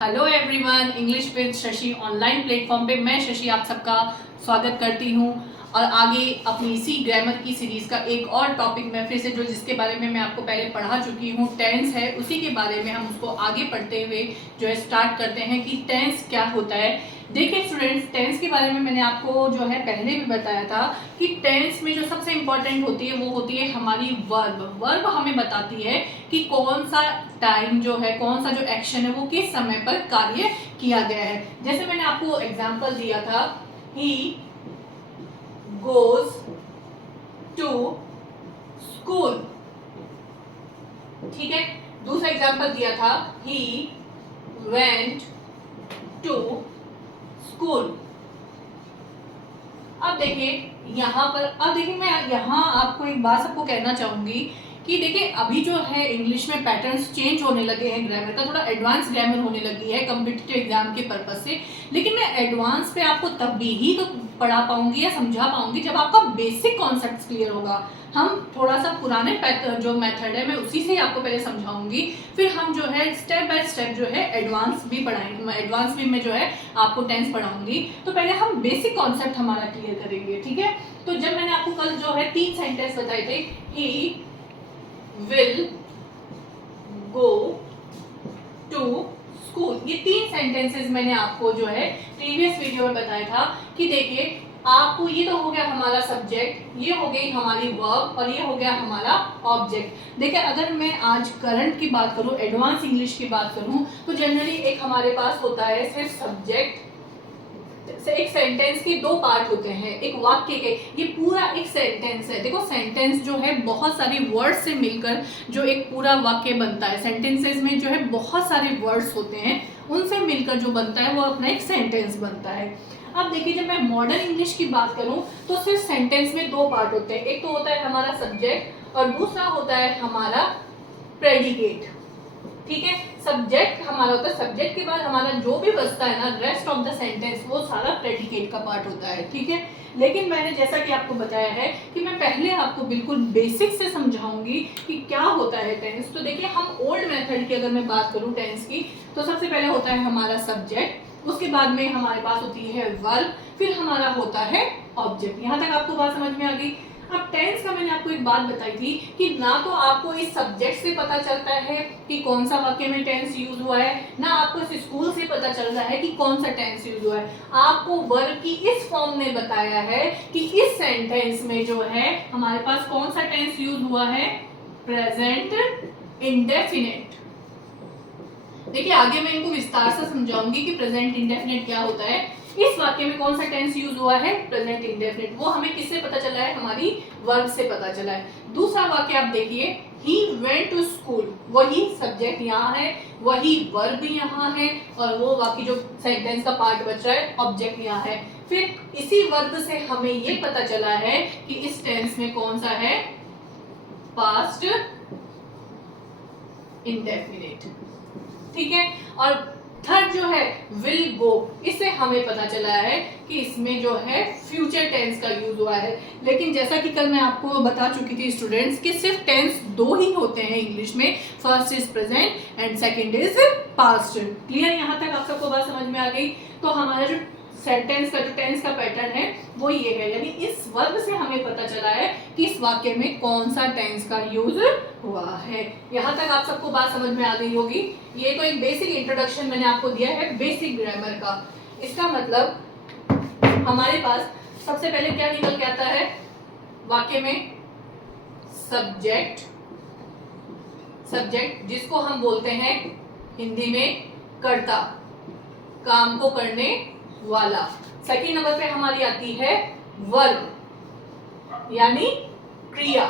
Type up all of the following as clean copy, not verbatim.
Hello everyone, English with Shashi online platform पे मैं शशि आप सबका स्वागत करती हूँ। और आगे अपनी इसी ग्रामर की सीरीज का एक और टॉपिक मैं फिर से जिसके बारे में मैं आपको पहले पढ़ा चुकी हूँ, टेंस है, उसी के बारे में हम उसको आगे पढ़ते हुए जो है स्टार्ट करते हैं कि टेंस क्या होता है। देखिए स्टूडेंट्स, टेंस के बारे में मैंने आपको जो है पहले भी बताया था कि टेंस में जो सबसे इम्पोर्टेंट होती है वो होती है हमारी वर्ब। वर्ब हमें बताती है कि कौन सा टाइम जो है, कौन सा जो एक्शन है वो किस समय पर कार्य किया गया है। जैसे मैंने आपको एग्जांपल दिया था, ही गोज टू स्कूल, ठीक है। दूसरा एग्जांपल दिया था, ही वेंट टू स्कूल। अब देखिए यहाँ पर, अब देखिए मैं यहाँ आपको एक बात सबको कहना चाहूंगी कि देखिए अभी जो है इंग्लिश में पैटर्न्स चेंज होने लगे हैं, ग्रामर का थोड़ा एडवांस ग्रामर होने लगी है कम्पिटिटिव एग्जाम के पर्पज से। लेकिन मैं एडवांस पे आपको तभी ही तो पढ़ा पाऊंगी या समझा पाऊंगी जब आपका बेसिक कॉन्सेप्ट क्लियर होगा। हम थोड़ा सा पुराने जो मेथड है मैं उसी से ही आपको पहले समझाऊंगी, फिर हम जो है स्टेप बाय स्टेप जो है एडवांस भी पढ़ाएंगे। एडवांस भी मैं जो है आपको टेंस पढ़ाऊंगी, तो पहले हम बेसिक कॉन्सेप्ट हमारा क्लियर करेंगे, ठीक है। तो जब मैंने आपको कल जो है 3 सेंटेंस बताए थे, he will go to school, ये 3 सेंटेंसेस मैंने आपको जो है प्रीवियस वीडियो में बताया था कि देखिए आपको ये तो हो गया हमारा सब्जेक्ट, ये हो गई हमारी वर्ब और ये हो गया हमारा ऑब्जेक्ट। देखिए अगर मैं आज करंट की बात करूं, एडवांस इंग्लिश की बात करूं, तो जनरली एक हमारे पास होता है सिर्फ सब्जेक्ट। एक सेंटेंस के 2 पार्ट होते हैं, एक वाक्य के, ये पूरा एक सेंटेंस है। देखो सेंटेंस जो है बहुत सारे वर्ड से मिलकर जो एक पूरा वाक्य बनता है। सेंटेंसेस में जो है बहुत सारे वर्ड्स होते हैं, उनसे मिलकर जो बनता है वो अपना एक सेंटेंस बनता है। अब देखिए जब मैं मॉडर्न इंग्लिश की बात करूं तो सिर्फ सेंटेंस में 2 पार्ट होते हैं, एक तो होता है हमारा सब्जेक्ट और दूसरा होता है हमारा प्रेडिकेट, ठीक है। सब्जेक्ट हमारा होता है, सब्जेक्ट के बाद हमारा जो भी बचता है ना, रेस्ट ऑफ द सेंटेंस, वो सारा प्रेडिकेट का पार्ट होता है, ठीक है। लेकिन मैंने जैसा कि आपको बताया है कि मैं पहले आपको बिल्कुल बेसिक से समझाऊंगी कि क्या होता है टेंस। तो देखिए हम ओल्ड मेथड की अगर मैं बात करूं टेंस की, तो सबसे पहले होता है हमारा सब्जेक्ट, उसके बाद में हमारे पास होती है वर्ब, फिर हमारा होता है ऑब्जेक्ट। यहां तक आपको बात समझ में आ गई। अब टेंस का मैंने आपको एक बात बताई थी कि ना तो आपको इस सब्जेक्ट से पता चलता है कि कौन सा वाक्य में टेंस यूज हुआ है, ना आपको इस स्कूल से पता चल रहा है कि कौन सा टेंस यूज हुआ है। आपको वर्ब की इस फॉर्म में बताया है कि इस सेंटेंस में जो है हमारे पास कौन सा टेंस यूज हुआ है, प्रेजेंट इंडेफिनिट। देखिए आगे मैं इनको विस्तार से समझाऊंगी कि प्रेजेंट इंडेफिनिट क्या होता है। इस वाक्य में कौन सा टेंस यूज हुआ है, प्रेजेंट इंडेफिनिट, वो हमें किससे पता चला है, हमारी वर्ब से पता चला है। दूसरा वाक्य आप देखिए, ही वेंट टू स्कूल, वही सब्जेक्ट यहाँ है, वही वर्ब यहाँ है, और वो बाकी जो सेंटेंस का पार्ट बच रहा है ऑब्जेक्ट यहाँ है। फिर इसी वर्ब से हमें ये पता चला है कि इस टेंस में कौन सा है, पास्ट इंडेफिनिट, ठीक है। और थर्ड जो है विल गो, इससे हमें पता चला है कि इसमें जो है फ्यूचर टेंस का यूज हुआ है। लेकिन जैसा कि कल मैं आपको बता चुकी थी स्टूडेंट्स कि सिर्फ टेंस 2 ही होते हैं इंग्लिश में, first is present and second is past. Clear, यहाँ तक आप सबको बात समझ में आ गई। तो हमारा जो सेंटेंस का जो टेंस का पैटर्न है वो ये है, यानी इस वर्ब से हमें पता चला है कि इस वाक्य में कौन सा टेंस का यूज हुआ है। यहाँ तक आप सबको बात समझ में आ गई होगी। ये तो एक बेसिक इंट्रोडक्शन मैंने आपको दिया है बेसिक ग्रामर का। इसका मतलब हमारे पास सबसे पहले क्या निकल के आता है वाक्य में, सब्जेक्ट, सब्जेक्ट जिसको हम बोलते हैं हिंदी में कर्ता, काम को करने वाला। सेकंड नंबर पे हमारी आती है वर्ब, यानी क्रिया,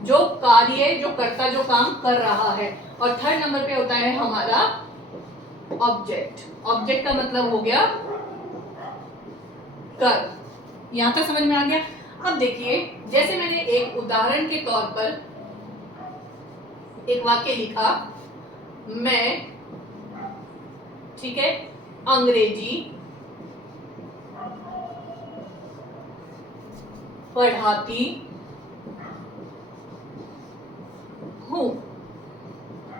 जो कार्य, जो कर्ता जो काम कर रहा है। और थर्ड नंबर पे होता है हमारा ऑब्जेक्ट। ऑब्जेक्ट का मतलब हो गया कर। यहां तक समझ में आ गया। अब देखिए जैसे मैंने एक उदाहरण के तौर पर एक वाक्य लिखा, मैं, ठीक है, अंग्रेजी पढ़ाती हूं,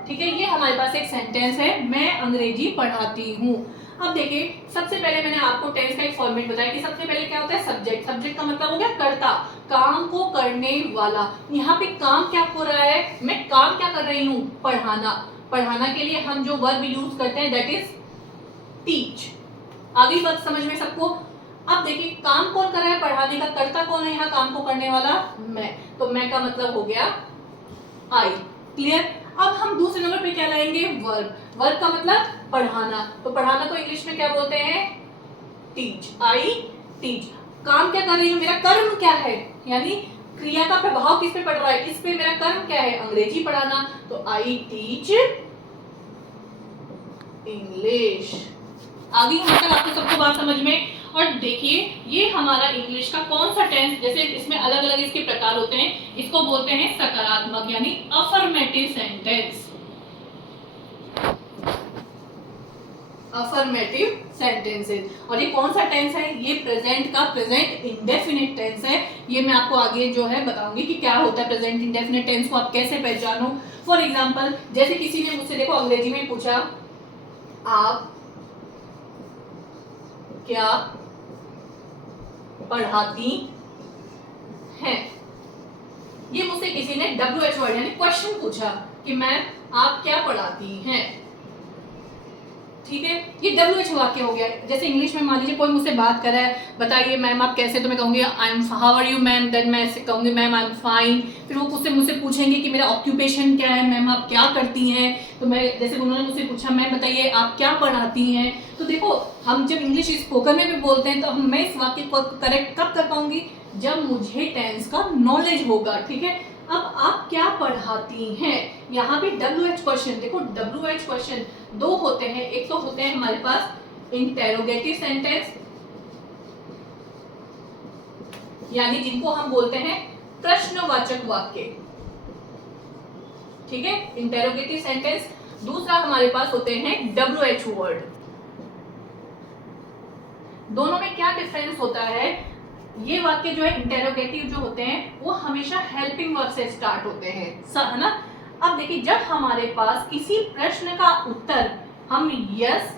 ठीक है। ये हमारी हमारे पास एक सेंटेंस है, मैं अंग्रेजी पढ़ाती हूँ। अब देखिए, सबसे पहले मैंने आपको टेंस का एक फॉर्मेट बताया कि सबसे पहले क्या होता है, सब्जेक्ट। सब्जेक्ट का मतलब हो गया कर्ता, काम को करने वाला। यहाँ पे काम क्या हो रहा है, मैं काम क्या कर रही हूँ, पढ़ाना। पढ़ाना के लिए हम जो वर्ब यूज करते हैं दैट इज टीच। आगे बात समझ में सबको। अब देखिए, काम कौन कर रहा है, पढ़ाने का। कर्ता कौन है यहाँ काम को करने वाला, मैं। तो मैं का मतलब हो गया आई। क्लियर। अब हम दूसरे नंबर पे क्या लाएंगे, वर्ब। वर्ब का मतलब पढ़ाना। तो पढ़ाना को इंग्लिश में क्या बोलते हैं, टीच। I teach. काम क्या कर रही हूँ, मेरा कर्म क्या है, यानी क्रिया का प्रभाव किस पे पड़ रहा है, इस पे मेरा कर्म क्या है, अंग्रेजी पढ़ाना। तो आई टीच इंग्लिश। आगे यहाँ तक आपको सबको बात समझ में। और देखिए, ये हमारा इंग्लिश का कौन सा टेंस, जैसे इसमें अलग अलग इसके प्रकार होते हैं, इसको बोलते हैं सकारात्मक यानी अफर्मेटिव सेंटेंस। Affirmative sentences. और ये कौन सा टेंस है, ये प्रेजेंट का प्रेजेंट इंडेफिनिट टेंस है। ये मैं आपको आगे जो है बताऊंगी कि क्या होता है प्रेजेंट इंडेफिनिट टेंस को आप कैसे पहचानो। फॉर एग्जाम्पल, जैसे किसी ने मुझसे देखो अंग्रेजी में पूछा, आप क्या पढ़ाती हैं। ये मुझसे किसी ने WH वर्ड यानी क्वेश्चन पूछा कि मैम आप क्या पढ़ाती हैं। ठीक है, ये WH वाक्य हो गया। जैसे इंग्लिश में मान लीजिए कोई मुझसे बात कर रहा है, बताइए मैम आप कैसे, तो मैं कहूंगी I am, how are you ma'am, then मैं ऐसे कहूंगी मैम आई एम फाइन। फिर वो मुझसे पूछेंगे कि मेरा ऑक्यूपेशन क्या है, मैम आप क्या करती हैं। तो मैं, जैसे उन्होंने मुझसे पूछा मैम बताइए आप क्या पढ़ाती हैं। तो देखो, हम जब इंग्लिश स्पोकन में भी बोलते हैं तो मैं इस वाक्य को करेक्ट कब कर पाऊंगी, जब मुझे टेंस का नॉलेज होगा। ठीक है, अब आप क्या पढ़ाती हैं, यहाँ पे WH क्वेश्चन। देखो WH क्वेश्चन दो होते हैं, एक तो होते हैं हमारे पास इंटेरोगेटिव सेंटेंस, यानी जिनको हम बोलते हैं प्रश्नवाचक वाक्य। ठीक है, इंटेरोगेटिव सेंटेंस। दूसरा हमारे पास होते हैं WH वर्ड। दोनों में क्या डिफरेंस होता है, ये वाक्य जो है इंटेरोगेटिव जो होते हैं वो हमेशा हेल्पिंग वर्ब से स्टार्ट होते हैं, है ना। अब देखिए, जब हमारे पास किसी प्रश्न का उत्तर हम यस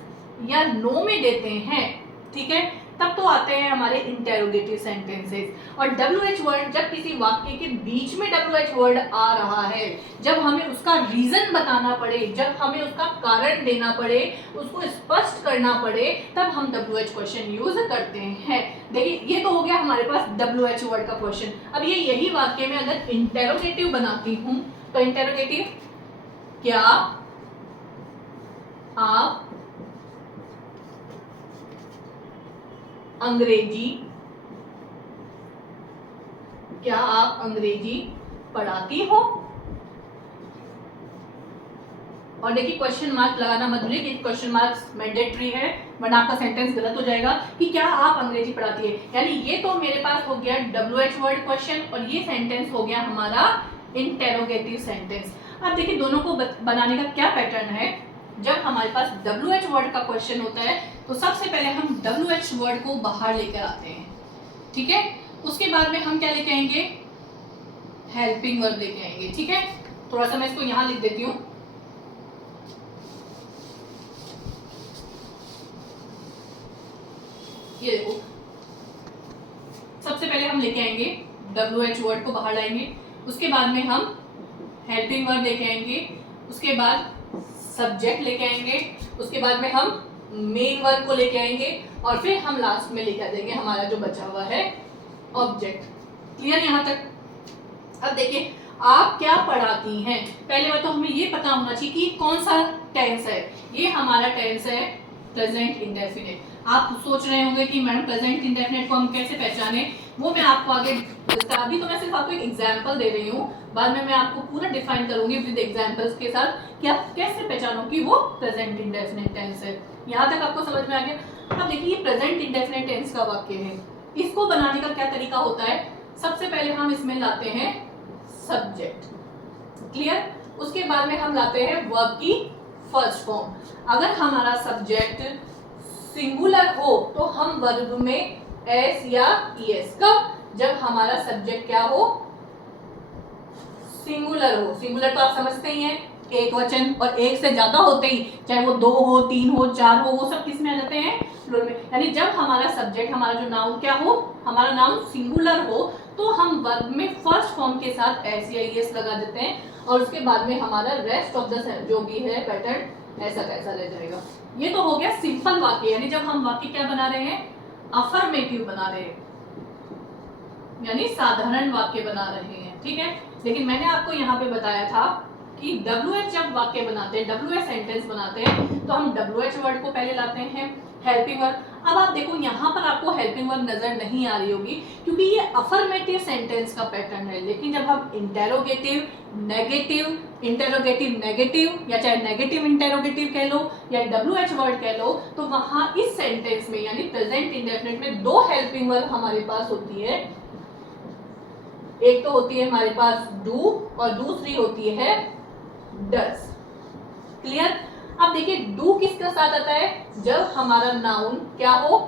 या नो में देते हैं, ठीक है, तब तो आते हैं हमारे इंटेरोगेटिव सेंटेंसेस। और WH वर्ड, जब किसी वाक्य के बीच में WH वर्ड आ रहा है, जब हमें उसका रीजन बताना पड़े, जब हमें उसका कारण देना पड़े, उसको स्पष्ट करना पड़े, तब हम WH क्वेश्चन यूज करते हैं। देखिए, ये तो हो गया हमारे पास WH वर्ड का क्वेश्चन। अब ये यही वाक्य में अगर इंटेरोगेटिव बनाती हूं, तो इंटेरोगेटिव, क्या आप अंग्रेजी, क्या आप अंग्रेजी पढ़ाती हो। और देखिए, क्वेश्चन मार्क लगाना मत भूलिए कि क्वेश्चन मार्क्स मैंडेटरी है, वरना आपका सेंटेंस गलत हो जाएगा कि क्या आप अंग्रेजी पढ़ाती है। यानी ये तो मेरे पास हो गया WH वर्ड क्वेश्चन, और ये सेंटेंस हो गया हमारा इंटेरोगेटिव सेंटेंस। अब देखिए, दोनों को बनाने का क्या पैटर्न है। जब हमारे पास WH वर्ड का क्वेश्चन होता है तो सबसे पहले हम WH वर्ड को बाहर लेकर आते हैं। ठीक है, उसके बाद में हम क्या लेके आएंगे, हेल्पिंग वर्ब लेके आएंगे। ठीक है, थोड़ा सा मैं इसको यहां लिख देती हूं। ये देखो, सबसे पहले हम लेके आएंगे WH वर्ड को बाहर लाएंगे, उसके बाद में हम हेल्पिंग वर्ब लेके आएंगे, उसके बाद सब्जेक्ट लेके आएंगे, उसके बाद में हम मेन वर्ब को लेके आएंगे, और फिर हम लास्ट में लेकर देंगे हमारा जो बचा हुआ है ऑब्जेक्ट। क्लियर यहां तक। अब देखिए, आप क्या पढ़ाती हैं। पहले बात तो हमें ये पता होना चाहिए कि कौन सा टेंस है। ये हमारा टेंस है प्रेजेंट इंडेफिनिट। आप सोच रहे होंगे कि मैडम प्रेजेंट इंडेफिनिट को हम कैसे पहचाने, वो मैं आपको आगे अभी तो मैं सिर्फ आपको एक एग्जांपल दे रही हूँ, बाद में मैं आपको पूरा डिफाइन करूंगी विद एग्जांपल्स के साथ कि आप कैसे पहचानो कि वो प्रेजेंट इंडेफिनिट टेंस है। यहाँ तक आपको समझ में आ गया। अब देखिए, ये प्रेजेंट इंडेफिनिट टेंस का वाक्य है, इसको बनाने का क्या तरीका होता है। सबसे पहले हम इसमें लाते हैं सब्जेक्ट। क्लियर, उसके बाद में हम लाते हैं वर्ब की फर्स्ट फॉर्म। अगर हमारा सब्जेक्ट सिंगुलर हो तो हम वर्ब में एस या ईएस, कब, जब हमारा सब्जेक्ट क्या हो, सिंगुलर हो। सिंगुलर तो आप समझते ही हैं, एक वचन, और एक से ज्यादा होते ही, चाहे वो 2 हो, 3 हो, 4 हो, वो सब किस में आ जाते हैं? प्लूरल में। यानी जब हमारा सब्जेक्ट, हमारा जो नाउन क्या हो, हमारा नाउन सिंगुलर हो, तो हम वर्ब में फर्स्ट फॉर्म के साथ एस या ईएस लगा देते हैं, और उसके बाद में हमारा रेस्ट ऑफ द जो भी है पैटर्न ऐसा कैसा रह जाएगा। ये तो हो गया सिंपल वाक्य, यानी जब हम वाक्य क्या बना रहे हैं? अफर्मेटिव बना रहे हैं, यानी साधारण वाक्य बना रहे हैं, ठीक है। लेकिन मैंने आपको यहाँ पे बताया था कि WH जब वाक्य बनाते हैं, WH सेंटेंस बनाते हैं, तो हम WH वर्ड को पहले लाते हैं, हेल्पिंग वर्ब। अब आप देखो यहाँ पर आपको हेल्पिंग वर्ब नजर नहीं आ रही होगी, क्योंकि ये अफर्मेटिव सेंटेंस का पैटर्न है। लेकिन जब हम इंटेरोगेटिव नेगेटिव, इंटेरोगेटिव नेगेटिव, या चाहे नेगेटिव इंटेरोगेटिव कह लो या WH वर्ड कह लो, तो वहां इस सेंटेंस में यानी प्रेजेंट इंडेफिनिट में 2 हेल्पिंग वर्ब हमारे पास होती है। एक तो होती है हमारे पास डू, और दूसरी होती है डज। क्लियर? अब देखिए डू किसके साथ आता है? जब हमारा नाउन क्या हो?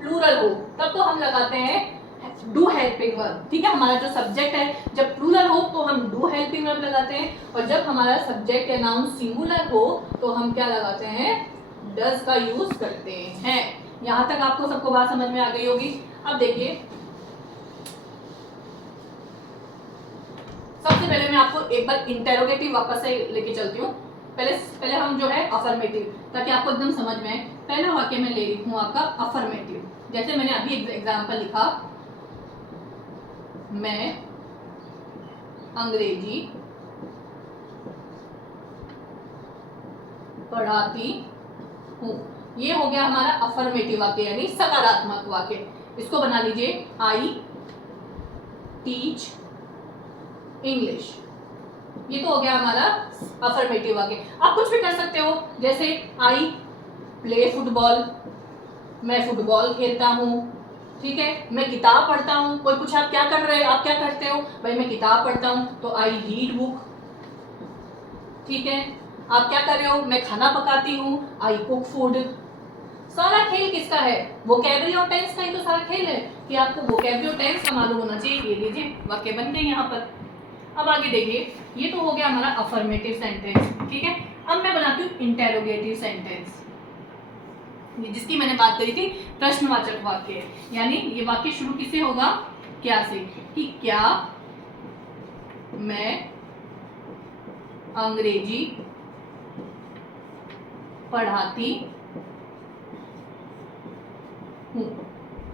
प्लूरल हो, तब तो हम लगाते हैं डू हेल्पिंग वर्ब, ठीक है। हमारा जो सब्जेक्ट है जब प्लूरल हो तो हम डू हेल्पिंग वर्ब लगाते हैं, और जब हमारा सब्जेक्ट या नाउन सिंगुलर हो तो हम क्या लगाते हैं? डज का यूज करते हैं। यहां तक आपको सबको बात समझ में आ गई होगी। अब देखिए सबसे पहले मैं आपको एक बार इंटेरोगेटिव वापस से लेके चलती हूँ। पहले हम जो है अफर्मेटिव, ताकि आपको एकदम समझ में आए। पहला वाक्य मैं ले रही हूँ आपका अफर्मेटिव, जैसे मैंने अभी एग्जांपल लिखा, मैं अंग्रेजी पढ़ाती हूँ। ये हो गया हमारा अफर्मेटिव वाक्य, यानी सकारात्मक वाक्य। इसको बना लीजिए, आई टीच इंग्लिश। ये तो हो गया हमारा अफर्मेटिव वाक्य। आप कुछ भी कर सकते हो, जैसे आई प्ले फुटबॉल, मैं फुटबॉल खेलता हूँ, ठीक है। मैं किताब पढ़ता हूँ। कोई पूछा आप क्या कर रहे हो, आप क्या करते हो? भाई मैं किताब पढ़ता हूँ, तो आई रीड बुक, ठीक है। आप क्या कर रहे हो? मैं खाना पकाती हूँ, आई कुक फूड। सारा खेल किसका है? वोकैबुलरी और टेंस का ही तो सारा खेल है, कि आपको वोकैबुलरी और टेंस का मालूम होना चाहिए। ये लीजिए वाक्य बन गए यहाँ पर। अब आगे देखिए, ये तो हो गया हमारा अफर्मेटिव सेंटेंस, ठीक है। अब मैं बनाती हूँ इंटेरोगेटिव सेंटेंस, जिसकी मैंने बात करी थी, प्रश्नवाचक वाक्य। यानी ये वाक्य शुरू किससे होगा? क्या से, कि क्या मैं अंग्रेजी पढ़ाती हूँ।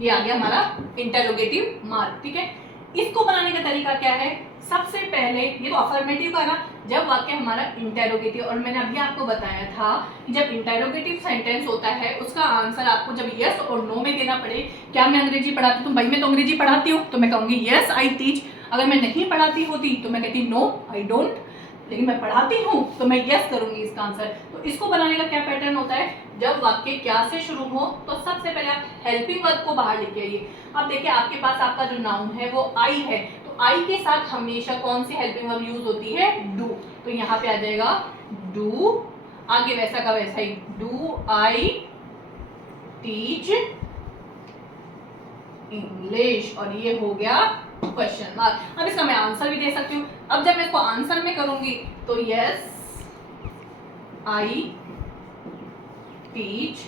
ये आ गया हमारा इंटेरोगेटिव मार्क, ठीक है। इसको बनाने का तरीका क्या है? सबसे पहले ये तो अफर्मेटिव का ना, जब वाक्य हमारा इंटेरोगेटिव, और मैंने अभी आपको बताया था कि जब इंटेरोगेटिव सेंटेंस होता है उसका आंसर आपको जब यस और नो में देना पड़े। क्या मैं अंग्रेजी पढ़ाती हूँ? भाई मैं तो अंग्रेजी पढ़ाती हूँ, तो मैं कहूंगी यस आई टीच। अगर मैं नहीं पढ़ाती होती तो मैं कहती नो आई डोंट। लेकिन मैं पढ़ाती हूँ तो मैं यस करूंगी इसका आंसर। तो इसको बनाने का क्या पैटर्न होता है? जब वाक्य क्या से शुरू हो तो सबसे पहले आप हेल्पिंग वर्ब को बाहर लेके आइए। अब देखिए आपके पास आपका जो नाउन है वो आई है, तो आई के साथ हमेशा कौन सी हेल्पिंग वर्ब यूज होती है? डू। तो यहाँ पे आ जाएगा डू, आगे वैसा का वैसा ही, डू आई टीच इंग्लिश, और ये हो गया क्वेश्चन मार्क। अब इसका मैं आंसर भी दे सकती हूँ। अब जब मैं इसको आंसर में करूंगी तो यस आई टीच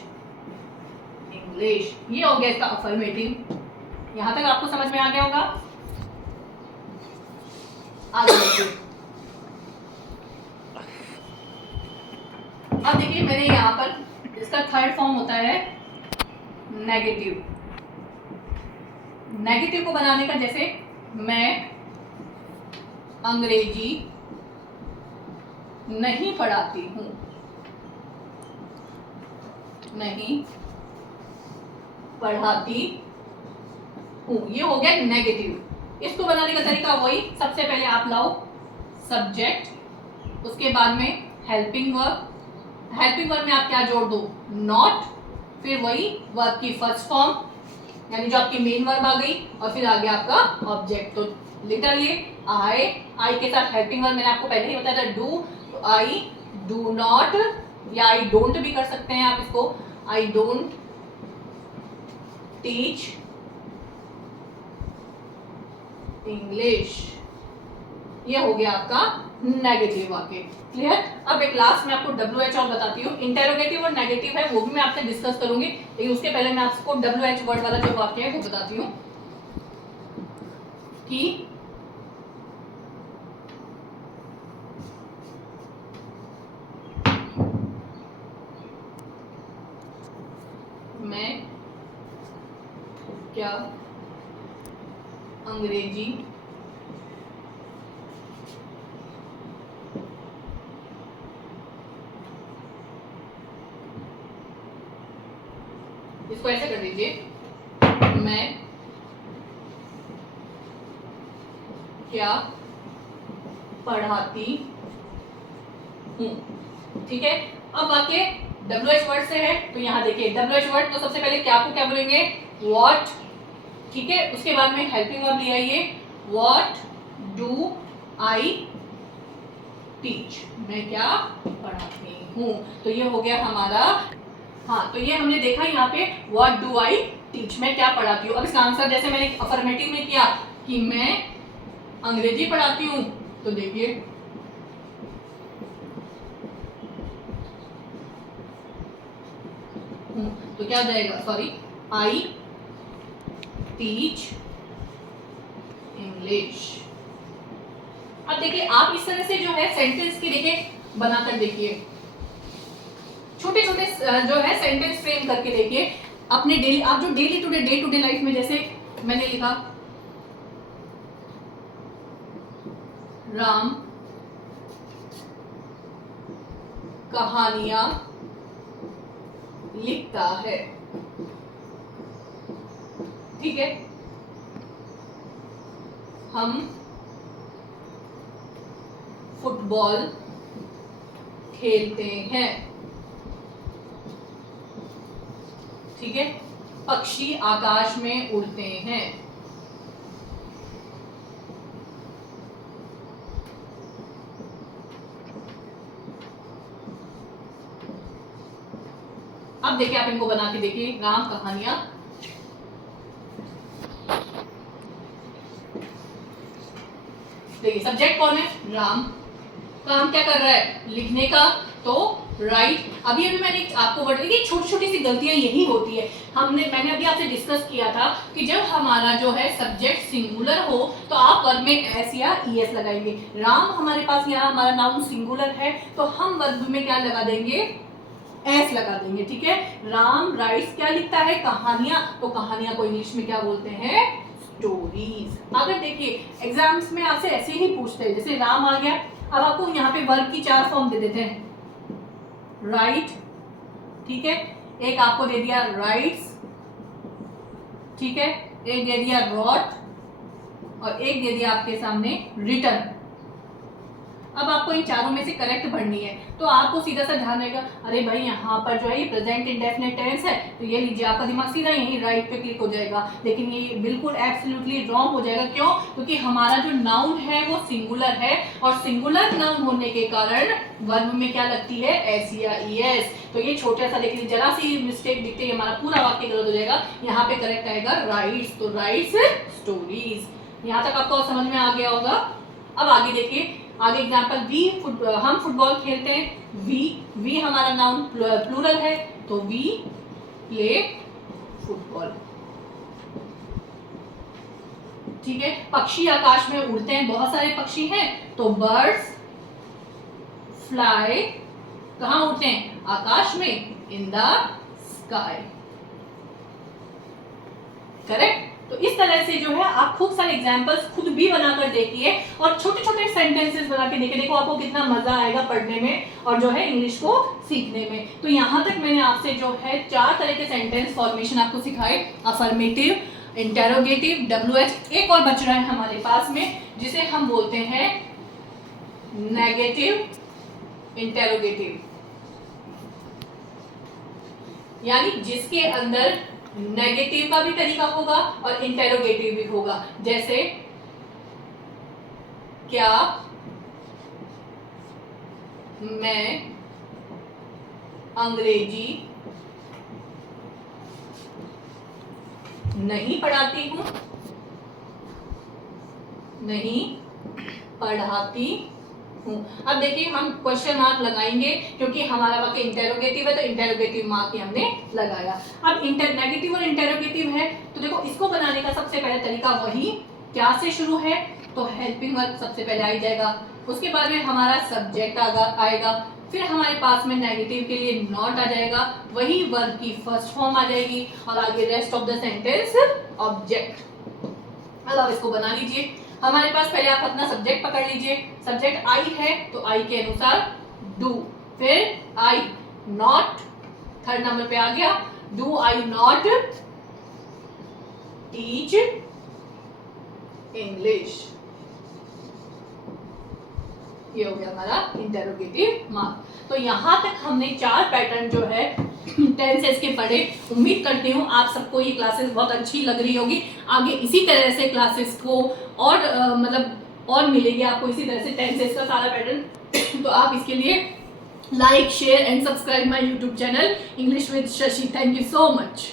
इंग्लिश, ये हो गया इसका अफर्मेटिव। यहां तक आपको समझ में आ गया होगा। आगे देखिए, अब देखिए मैंने यहां पर इसका थर्ड फॉर्म होता है नेगेटिव। नेगेटिव को बनाने का, जैसे मैं अंग्रेजी नहीं पढ़ाती हूं, नहीं पढ़ाती हूं, ये हो गया नेगेटिव। इसको बनाने का तरीका वही, सबसे पहले आप लाओ सब्जेक्ट, उसके बाद में हेल्पिंग वर्ब। हेल्पिंग वर्ब में आप क्या जोड़ दो? नॉट, फिर वही वर्ब की फर्स्ट फॉर्म यानी जो आपकी मेन वर्ब आ गई, और फिर आ गया आपका ऑब्जेक्ट। तो लिटरली आई के साथ हेल्पिंग वर्ब मैंने आपको पहले ही बताया था डू, तो आई डू नॉट, या आई डोंट भी कर सकते हैं आप इसको, आई डोंट टीच इंग्लिश। ये हो गया आपका नेगेटिव वाक्य। क्लियर? अब एक लास्ट में आपको WH और बताती हूँ। इंटेरोगेटिव और नेगेटिव है वो भी मैं आपसे डिस्कस करूंगी, लेकिन उसके पहले मैं आपको WH वर्ड वाला जो वाक्य है वो बताती हूँ कि मैं क्या अंग्रेजी इसको ऐसे कर दीजिए, मैं क्या पढ़ाती हूँ। ठीक है? अब वाक्य WH वर्ड से है, तो यहाँ देखिए WH वर्ड, तो सबसे पहले क्या को क्या बोलेंगे? व्हाट। ठीक है? उसके बाद में हेल्पिंग वर्ब ले आइए, व्हाट डू आई टीच, मैं क्या पढ़ाती हूँ। तो ये हो गया हमारा, हाँ, तो ये हमने देखा यहाँ पे व्हाट डू आई टीच, मैं क्या पढ़ाती हूँ। अब इसका आंसर जैसे मैंने अफर्मेटिव में किया कि मैं अंग्रेजी पढ़ाती हूँ, तो देखिए तो क्या हो जाएगा, सॉरी, आई टीच इंग्लिश। अब देखिए आप इस तरह से जो है सेंटेंस की देखिए बनाकर देखिए, छोटे छोटे जो है सेंटेंस फ्रेम करके देखिए अपने डेली, आप जो डेली टू डे लाइफ में, जैसे मैंने लिखा राम कहानियां लिखता है। ठीक है? हम फुटबॉल खेलते हैं। ठीक है? पक्षी आकाश में उड़ते हैं। अब देखिए आप इनको बना के देखिए, राम कहानियां, देखिए सब्जेक्ट कौन है? राम, काम क्या कर रहा है? लिखने का, तो राइट। अभी मैंने आपको वर्ड, देखिए छोटी छोटी सी गलतियां यही होती है। मैंने अभी आपसे डिस्कस किया था कि जब हमारा जो है सब्जेक्ट सिंगुलर हो तो आप वर्ब में एस या ईएस लगाएंगे। राम हमारे पास यहाँ हमारा नाउन सिंगुलर है, तो हम वर्ब में क्या लगा देंगे? एस लगा देंगे। ठीक है? राम राइट्स, क्या लिखता है? कहानियां, तो कहानियां को इंग्लिश में क्या बोलते हैं? स्टोरीज। अगर देखिए एग्जाम्स में आपसे ऐसे ही पूछते हैं, जैसे राम आ गया, अब आपको यहाँ पे वर्ब की 4 फॉर्म दे देते हैं, राइट, ठीक है, एक आपको दे दिया राइट्स, ठीक है, एक दे दिया रॉट, और एक दे दिया आपके सामने रिटर्न। अब आपको इन चारों में से करेक्ट भरनी है, तो आपको सीधा सा ध्यान रहेगा, अरे भाई यहाँ पर जो है ये प्रेजेंट इंडेफिनिट टेंस है, तो ये लीजिए, आपका दिमाग सीधा यहीं राइट पे क्लिक हो जाएगा। लेकिन ये बिल्कुल एब्सोल्युटली रॉन्ग हो जाएगा। क्यों? क्योंकि हमारा जो नाउन है वो सिंगुलर है, और सिंगुलर नाउन होने के कारण वर्ब में क्या लगती है? एस या ईएस। तो ये छोटा सा देखिए, जरा सी मिस्टेक दिखते ही हमारा पूरा वाक्य गलत हो जाएगा। यहाँ पे करेक्ट आएगा राइट्स, तो राइट्स स्टोरीज। यहाँ तक आपको समझ में आ गया होगा। अब आगे देखिए, आगे एग्जांपल, हम फुटबॉल खेलते हैं। वी हमारा नाउन प्लूरल है, तो वी प्ले फुटबॉल। ठीक है? पक्षी आकाश में उड़ते हैं, बहुत सारे पक्षी हैं, तो बर्ड्स फ्लाई, कहां उड़ते हैं? आकाश में, इन द स्काई। करेक्ट? तो इस तरह से जो है आप खूब सारे एग्जांपल्स खुद भी बनाकर देखिए, और छोटे छोटे सेंटेंसेस बना के देखिए। देखो आपको कितना मजा आएगा पढ़ने में और जो है इंग्लिश को सीखने में। तो यहाँ तक मैंने आपसे जो है 4 तरह के सेंटेंस फॉर्मेशन आपको सिखाए, अफर्मेटिव, इंटेरोगेटिव, WH। एक और बच रहा है हमारे पास में, जिसे हम बोलते हैं नेगेटिव इंटेरोगेटिव, यानी जिसके अंदर नेगेटिव का भी तरीका होगा और इंटेरोगेटिव भी होगा। जैसे क्या मैं अंग्रेजी नहीं पढ़ाती हूं? नहीं पढ़ाती हूँ। अब देखिए हम क्वेश्चन मार्क लगाएंगे क्योंकि हमारा वाक्य इंटेरोगेटिव है, तो इंटेरोगेटिव मार्क ही हमने लगाया। अब नेगेटिव और इंटेरोगेटिव है, तो देखो इसको बनाने का सबसे पहले तरीका वही क्या से शुरू है, तो हेल्पिंग वर्ब सबसे पहले आ जाएगा, उसके बाद में हमारा सब्जेक्ट आएगा, फिर हमारे पास में नेगेटिव के लिए नॉट आ जाएगा, वही वर्ब की फर्स्ट फॉर्म आ जाएगी और आगे rest of the sentence object. अब इसको बना लीजिए। हमारे पास पहले आप अपना सब्जेक्ट पकड़ लीजिए, सब्जेक्ट आई है तो आई के अनुसार डू, फिर आई नॉट, थर्ड नंबर पे आ गया, do I not teach English, ये हो गया हमारा इंटेरोगेटिव मार्क। तो यहाँ तक हमने 4 पैटर्न जो है टेंसेस के पढ़े। उम्मीद करती हूँ आप सबको ये क्लासेस बहुत अच्छी लग रही होगी। आगे इसी तरह से क्लासेस को और मतलब और मिलेगी आपको इसी तरह से टेंसेस का सारा पैटर्न। तो आप इसके लिए like share and subscribe my YouTube channel English with Shashi. Thank you so much.